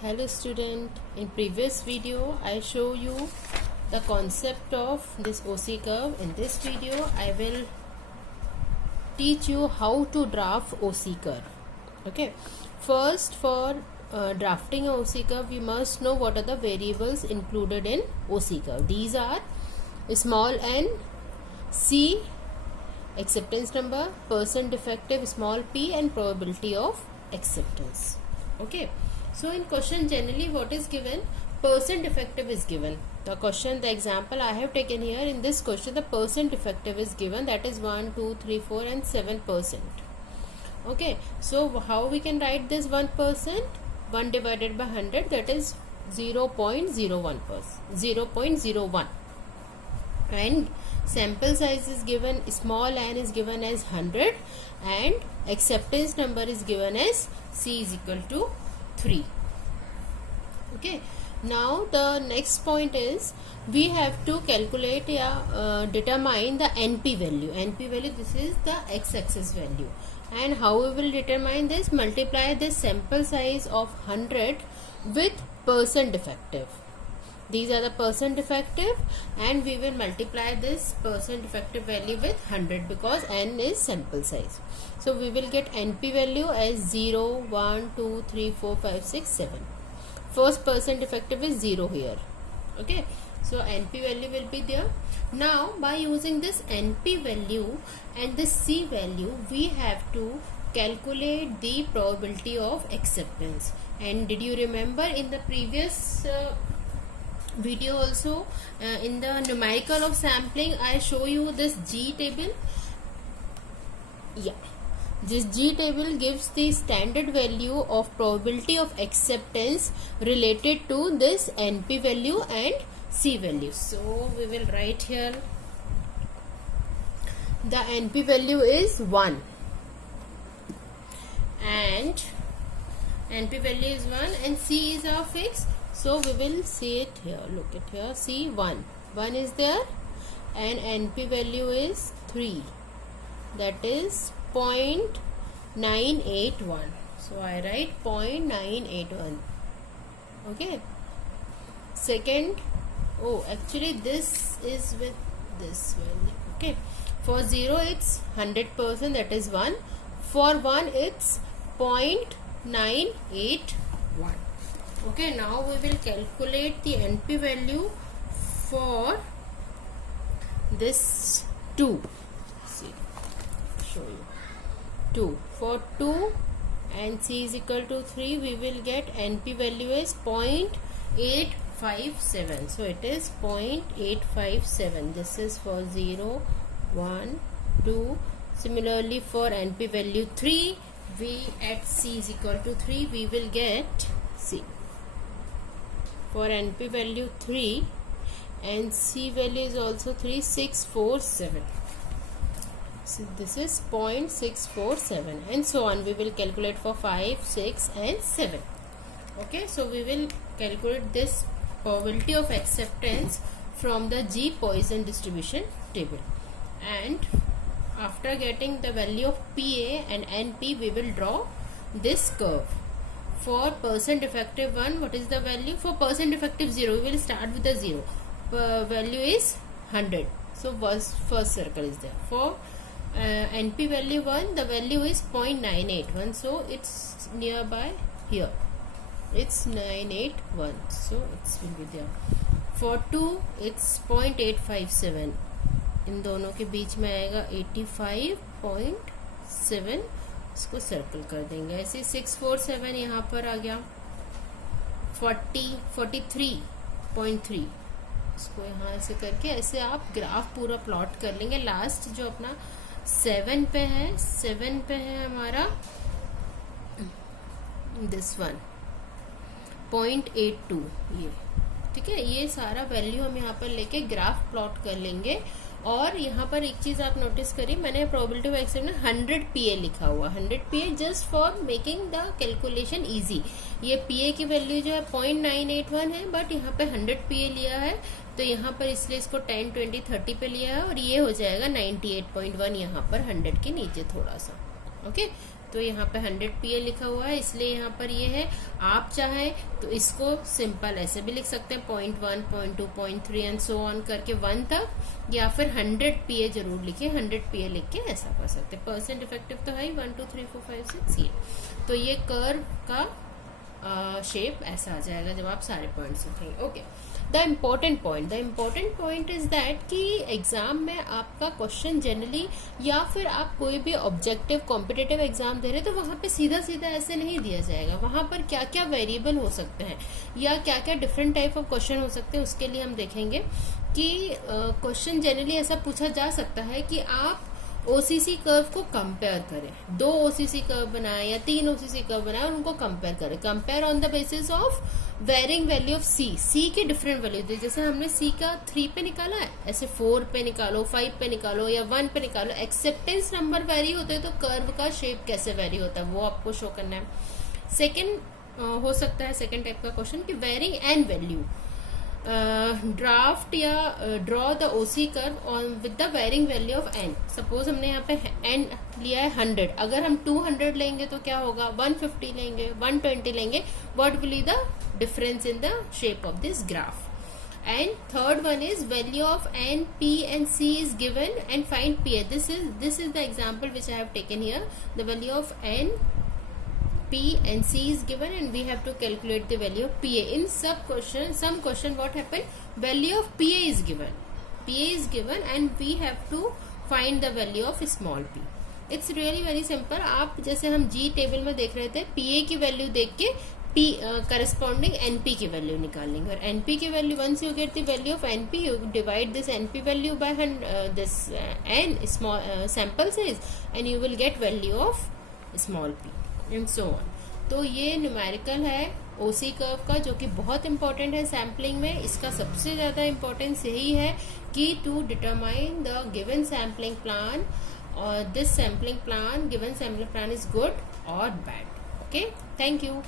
Hello student, in previous video I show you the concept of this OC curve. In this video I will teach you how to draft OC curve. Okay, first for drafting a OC curve we must know what are the variables included in OC curve. These are small n, C, acceptance number, percent defective, small p, and probability of acceptance. Okay, so in question generally what is given? Percent defective is given. The example I have taken here, in this question the percent defective is given, that is 1, 2, 3, 4 and 7%. Okay, so how we can write this 1%? 1 divided by 100, that is 0.01%, 0.01. And sample size is given, small n is given as 100 and acceptance number is given as C is equal to 3. Okay, now the next point is we have to calculate determine the NP value. NP value, this is the x-axis value. And how we will determine this? Multiply this sample size of 100 with percent defective. These are the percent defective and we will multiply this percent defective value with 100 because n is sample size. So we will get NP value as 0, 1, 2, 3, 4, 5, 6, 7. First percent defective is 0 here. Okay, so NP value will be there. Now by using this NP value and this C value we have to calculate the probability of acceptance. And did you remember in the previous video also in the numerical of sampling I show you this G table. Yeah, this G table gives the standard value of probability of acceptance related to this NP value and C value. So we will write here the NP value is 1 and NP value is 1 and C is our fix. So we will see it here, look at here, see 1 is there and NP value is 3, that is 0.981. So I write 0.981. Okay, second, actually this is with this value. Okay, for 0 it's 100%, that is 1. For 1 it's 0.981. Okay, now we will calculate the NP value for this 2. See, show you 2. For 2 and C is equal to 3, we will get NP value is 0.857. So it is 0.857. This is for 0, 1, 2. Similarly for NP value 3, we at C is equal to 3, we will get C. For NP value 3 and C value is also 3, 647. So this is 0.647 and so on. We will calculate for 5, 6 and 7. Okay, so we will calculate this probability of acceptance from the G Poisson distribution table. And after getting the value of PA and NP, we will draw this curve. For percent defective 1, what is the value? For percent defective 0, we will start with the 0. Value is 100. So first circle is there. For NP value 1, the value is 0.981. So it's nearby here. It's 981. So it will be there. For 2, it's 0.857. इन दोनों के बीच में आएगा 85.7. इसको circle कर देंगे. ऐसे 647 यहाँ पर आ गया. 43.3. इसको यहाँ ऐसे करके ऐसे आप ग्राफ पूरा प्लॉट कर लेंगे. लास्ट जो अपना 7 पे है हमारा दिस वन 0.82. ये ठीक है. ये सारा वैल्यू हम यहाँ पर लेके ग्राफ प्लॉट कर लेंगे. और यहाँ पर एक चीज आप नोटिस करिए, मैंने प्रोबेबिलिटी ऑफ एक्सेप्टेंस में 100 PA लिखा हुआ. 100 PA just for making the calculation easy. ये PA की वैल्यू जो है 0.981 है, बट यहाँ पे 100 PA लिया है तो यहाँ पर इसलिए इसको 10, 20, 30 पे लिया है और ये हो जाएगा 98.1 यहाँ पर 100 के नीचे थोड़ा सा. ओके, तो यहाँ पे 100 PA लिखा हुआ है, इसलिए यहाँ पर ये है। आप चाहें तो इसको सिंपल ऐसे भी लिख सकते हैं 0.1, 0.2, 0.3 एंड सो ऑन करके 1 तक, या फिर 100 PA जरूर लिखिए, 100 PA लिख के ऐसा कर सकते हैं। परसेंट इफेक्टिव तो है ही 1 2 3 4 5 6 ये। तो ये कर्व का शेप ऐसा आ जाएगा जब आप सारे पॉइंट्स लिखेंगे। Okay, the important point is that कि एग्जाम में आपका क्वेश्चन जनरली, या फिर आप कोई भी ऑब्जेक्टिव कॉम्पिटिटिव एग्जाम दे रहे तो वहां पे सीधा सीधा ऐसे नहीं दिया जाएगा। वहां पर क्या क्या वेरिएबल हो सकते हैं या क्या क्या डिफरेंट टाइप ऑफ क्वेश्चन हो सकते हैं, उसके लिए हम देखेंगे कि क्वेश्चन जनरली ऐसा पूछा जा सकता है कि आप ओसीसी कर्व को कंपेयर करें, 2 ओसीसी कर्व बनाए या 3 ओसीसी कर्व बनाए और उनको कंपेयर करें। Compare on the basis of varying value of C के डिफरेंट वैल्यू। जैसे हमने सी का 3 पे निकाला है, ऐसे 4 पे निकालो, 5 पे निकालो या 1 पे निकालो। एक्सेप्टेंस नंबर वेरी होते हैं तो कर्व का शेप कैसे वेरी होता है वो आपको शो करना है। सेकेंड हो सकता है सेकेंड टाइप का क्वेश्चन कि वेरिंग एन वैल्यू, ड्राफ्ट या draw the OC curve on with the varying value of n. Suppose हमने यहाँ पे एन लिया है 100, अगर हम 200 लेंगे तो क्या होगा, 150 लेंगे, 120 लेंगे, what will be the difference in the shape of this graph. And third one is value of n, p and c is given and find pa. This is the example which I have taken here. The value of n, p and c is given and we have to calculate the value of pa. In some question what happened, value of pa is given and we have to find the value of small p. It's really very simple. आप जैसे हम G table में देख रहे थे, pa की value देख के p corresponding np की वैल्यू निकाल लेंगे, और np की value, once you get the value of np you divide this np value by this n small sample size and you will get value of small p and so on. तो ये numerical है ओसी curve का, जो कि बहुत important है sampling में। इसका सबसे ज्यादा इंपॉर्टेंस यही है कि to determine the given sampling plan, और this sampling plan, given sampling plan is good और बैड। Okay, thank you.